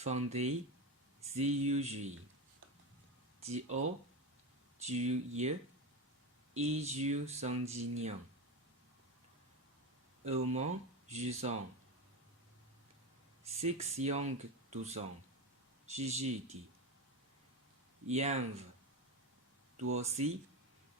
放地自由主义，第二9月1939，澳门遇上section 12 GGD，因为多时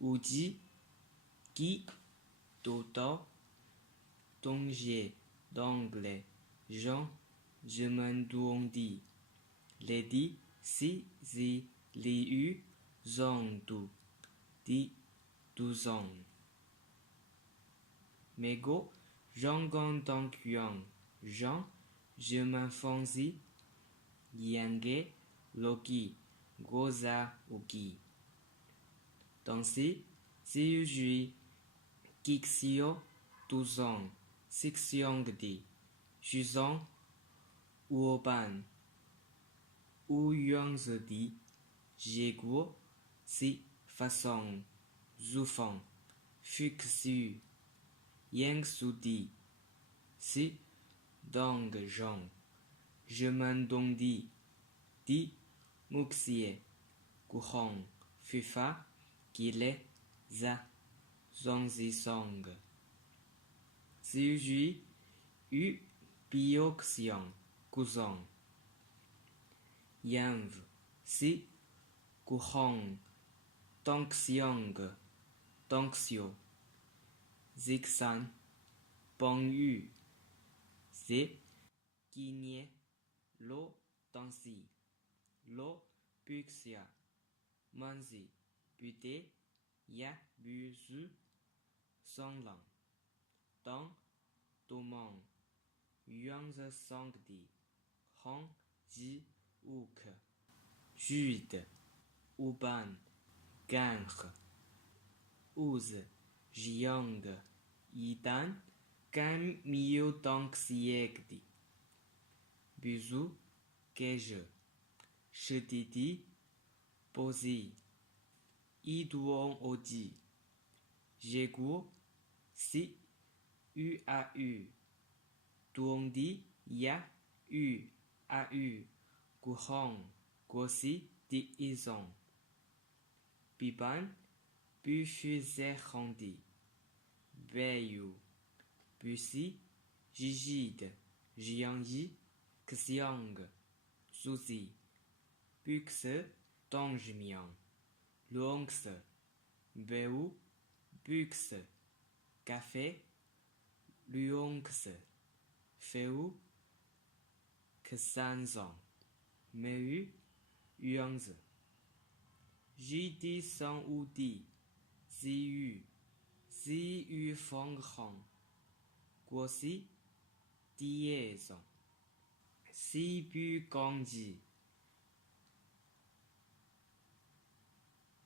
无忌qui d'autant danger d'anglais Jean je me demandais les dix si les eu ont dit 12 ans. Mais go, Jean Gantan Kuang, Jean, je m'enfonce, Yange, Loki, Goza Uki. Dans si je Kixio, 12 ans, section de Jusant, Uoban, Ou Yang Zedi, Jégo, si façon, Zufang, Fuxu, Yang Sudi, si Dong Jean, je m'en dondi, di Muxie, Kuhong, Fifa, Kile, Za, Zongzi Song. Si U Bioxion, Kuzong. Yanv, si Kuhong, Tonxiong, Tonxio. Zixan, Pongyu, Ze, Kinye, Lo, Tansi, Lo, Puxia, Manzi, Pute, Ya, Buzu, Songlang, Tang, Tomang, Yuanze Sangdi, Hong, Ji, Uk, Jude, Uban, Gange, Uz, Jiang, Yidan, Gan Mio Dang Siegdi, Buzu, Keje, Shedidi, Posi, Iduon Odi, Jégu, Si, UAU, Tuondi, Ya, UAU, Guhong, Gosi, Di Izong, Biban, Bufuzerandi, Bayu, Busi, Jijide, Jiangyi, Xiang, Suzi, Buxe, Dongmiang, Luongse, Beu, Buxe, Café, Luongse, Feu, Kesanzong, Meu, Yuanze. Jidi Sang Udi, Ziyu Fang Hong, Guosi, Diezong, Sibu Gangji,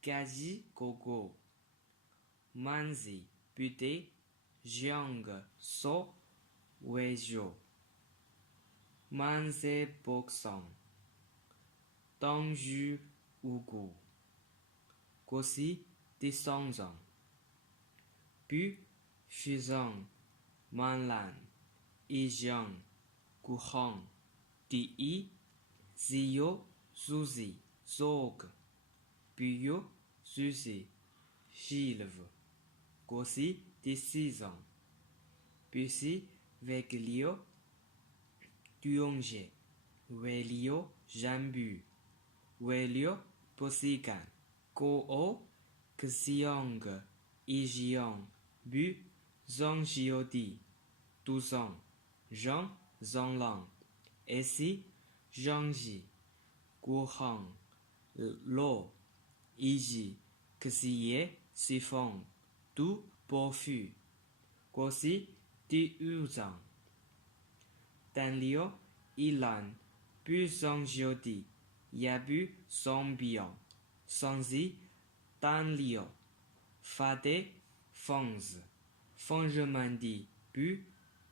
Gaji Gogo, Manzi, Bude, Jiang, So, Weijo, Manze Boxong, Dangju Ugu, Gosi, Desongzong, Bu, Fuzang, Manlan, Ijiang, Guhong, Di, Ziyo, Zuzi, Zog, Buyo, Zuzi, Gilve, Gosi, Desizang, Busi, Veglio, Duongje, Welio, Jambu, Welio, Posigan, Go-o, Xiang, Ijiang, Bu, Zhangjiodi, Duzang, Zhang, Zhanglang, Essi, Zhangji, Guhang, Lo, Iji, Xiye, Sifong, Du, Bofu, Gosi, Di Uzang, Danliu, Ilan, Bu Zhangjiodi, Yabu, Zongbiang, Sanzi, Danliu, Fade, Fangzi, Fangzhemandi, Bu,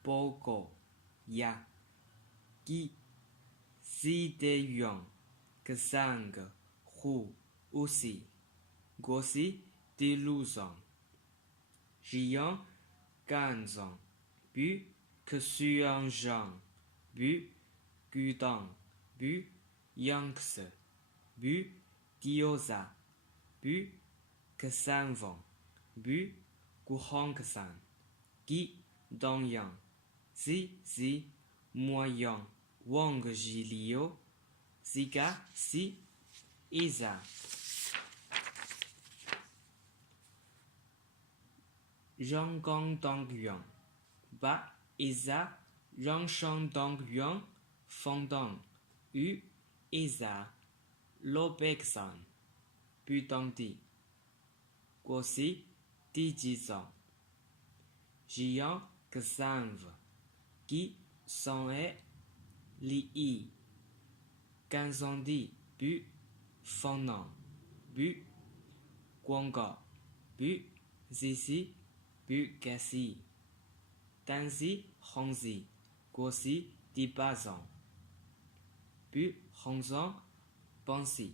Bogo, Ya, Gi, Zide Yuan, Kesang, Hu, Usi, Gosi, Diluzang, Jiang, Ganzang, Bu, Kesuang Zhang, Bu, Gudang, bu Yanks, bu Diosa, bu Kesanvon, bu Kuhongsan, Gi Dongyang, Zi Moyang, Wang Jilio, Ziga Si Isa. Zhanggang Dongyang, Ba Isa, Zhangshang Dongyang, Fangdang, U Isa, Lobeksan, Butangdi, Guosi Dijizang, Jiang Kesanv, Gi Sane, Li Yi, Ganzandi, Bu Fangnan, Bu Guangga, Bu Zizi, Bu Gassi, Danzi Hongzi, Guosi Dibazang, Bu Hongzang, Bansi,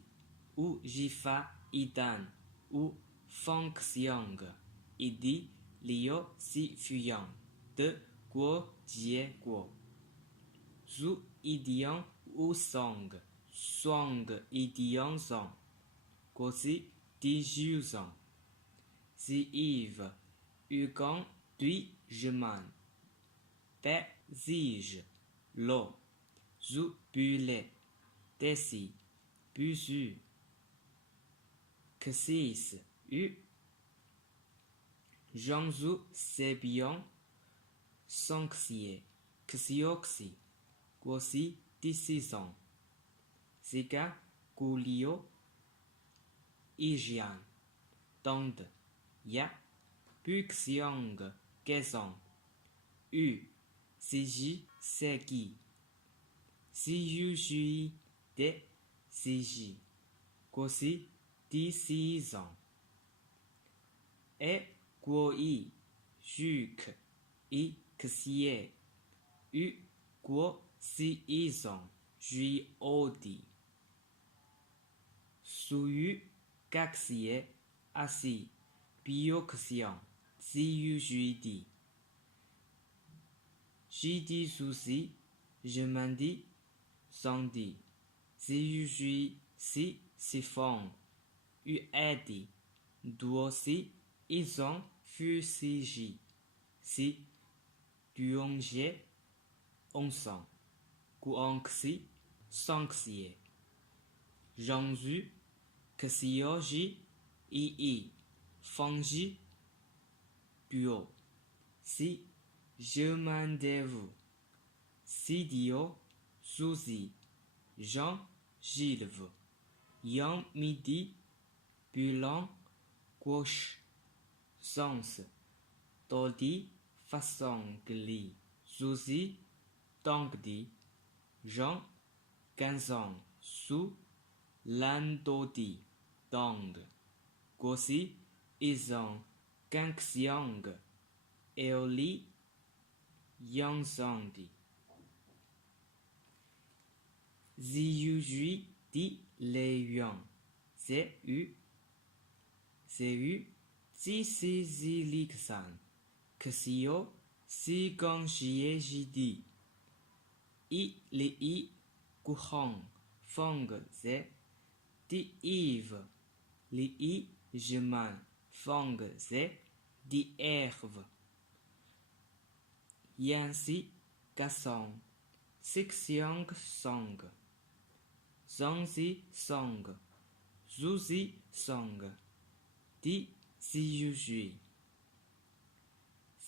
U Jifa Idan, U Fangxiang, Idi Liu Si Fuyang, De Guo Jie Guo, Zhu Idiang U Song, Song Idiang Zang, Guosi Di Jiu Zang, Zi Yves, Yugang Dui Zheman, Pe Zige, Lo, Zhu Bule, Desi, Buzu, Cassis, U, Zhangzhu Sebiang, Sangxie, Xioxi, Guosi Disizang, Zika Gulio, Ijian, Dongde, Ya, Buxiang, Gezang, U, Ziji Segi, Ziyu Jui De Ziji, Guosi Disizang, E Guo-yi, Juk, I Xie, U Guo Si Izang, Jui Odi, Suyu Gaxie, Asi, Bioxiang, Ziyu Jui Di, Jidi Susi, Jemandi, Sandi, Ziyu Jui Si Sifang, U Edi, Duosi, Izang, Fu Si Ji, Si, Duongje, Onsang, Guangxi, Sangxie, Zhangzhu, Xioji, Yi, Fangji, Duo, Si, Jemandevu, Sidio, Suzi, Jean Gilve, Yang Midi, Bulan, Gauche, Sens, Dodi, Fasangli, Suzi, Dangdi, Jean, Ganzang, Su, Landodi, Dang, Guosi, Izang, Gangxiang, Eoli, Yangzandi, Ziyujui Di Leiyuan, Zu, Zisi Ziliksan, Xio, Si Gang Xie Jidi, I Li I, Guhang, Fang Ze, Di Yves, Li I Jeman, Fang Ze, Di Herve, Yansi Gasang, Sixiang Sang, Zhangzi Sang, Zuzi Sang, Di Ziyujui,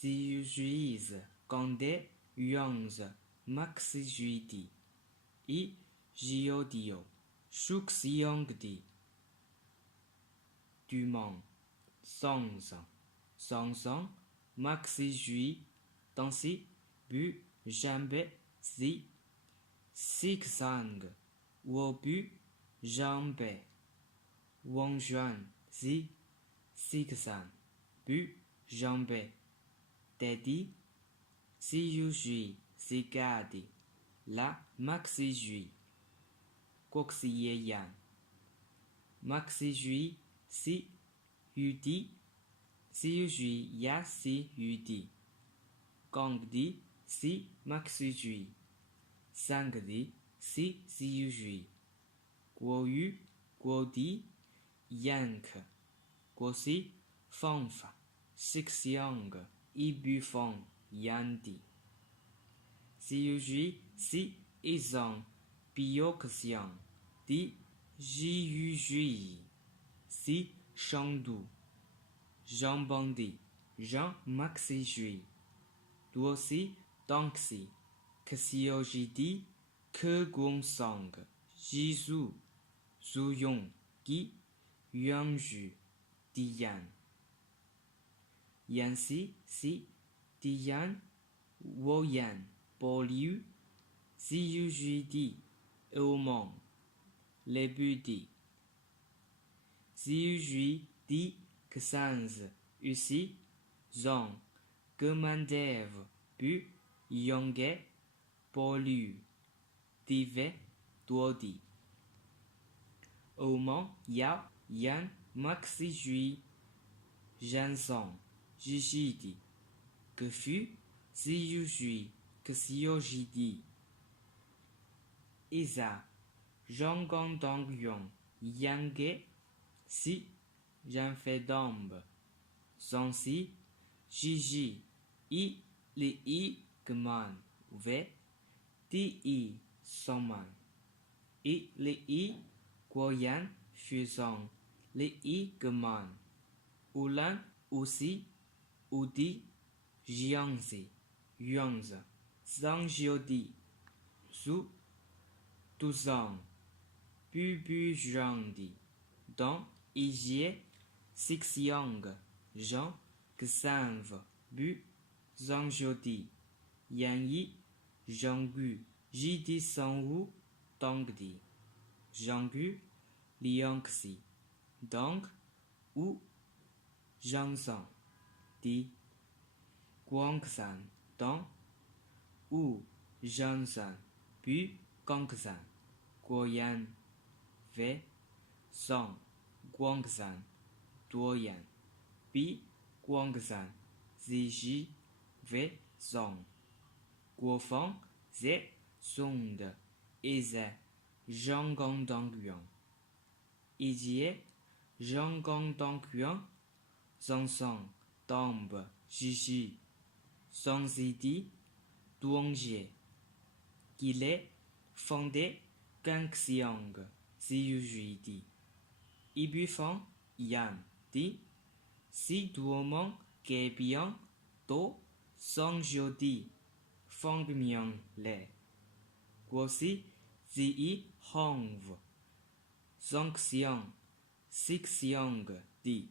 Ziyujuize, Gande Yuanze, Maxi Juidi, I Jiodio, Shuxiangdi, Dumang, Sangzang, Sangzang, Maxi Jui, Dansi, Bu, Jambe, Zi, Xixang, Wobu, Jambe, Wangjuan, Zi, Xixan, Bu, Jambe, Dedi, Ziyujui, Zigadi, La Maxi Jui, Guoxiye Yan, Maxi Jui, Si, Yudi, Ziyujui Ya Si Yudi, Gangdi, Si Maxi Jui, Sangdi, C C U G 国语国地严苛国西方法6样个一部分严地 C U G C 一种比较像 D G U G C 深度上班的让 maxi G 多 C 当 C 可是有 G D 可供上个技术作用的允许的人Yancy si Diane Woyan Poliu CUGD au monde les budis CUGD que sans aussi zon commandev bu yonge Poliu dive dodi au monde yao yan maxi jui Janson Gigidi que fut CUG que COGD Isa Jongon Dong Yong Yange Si J'en fais dombe Son si Gigi I le I Gman Ve Di I Soman I le I Guoyan Fusong le I Gman Ulan aussi Udi Jiangzi Yuanzi Zhangjiodi Su Tuzang Bubu Zhangdi Dans Igie Xixiang Jean Xanve Bu Zhangjiodi Yanyi Zhanggu Jidi Sanwu Dongdi Zhanggu Liangxi Dong Ou Jansan Di Guangsan Dong Ou Jansan Puis Gangsan Guoyan Ve Song Guangsan Duoyan Bi Guangsan Ziji Ve Song Guofang Ze Sonde Eze Zhanggang Dongyuan Ijie Zhanggang Dongyuan Zansang Tombe Gigi Sanzidi Douangie qu'il est fondé Gangxiang CUGD Ibufang Yan Di Si Duomang Gebiang Do Sangjodi Fangmiang Le Guosi Zi Hongv Zangxiang Xixiang Di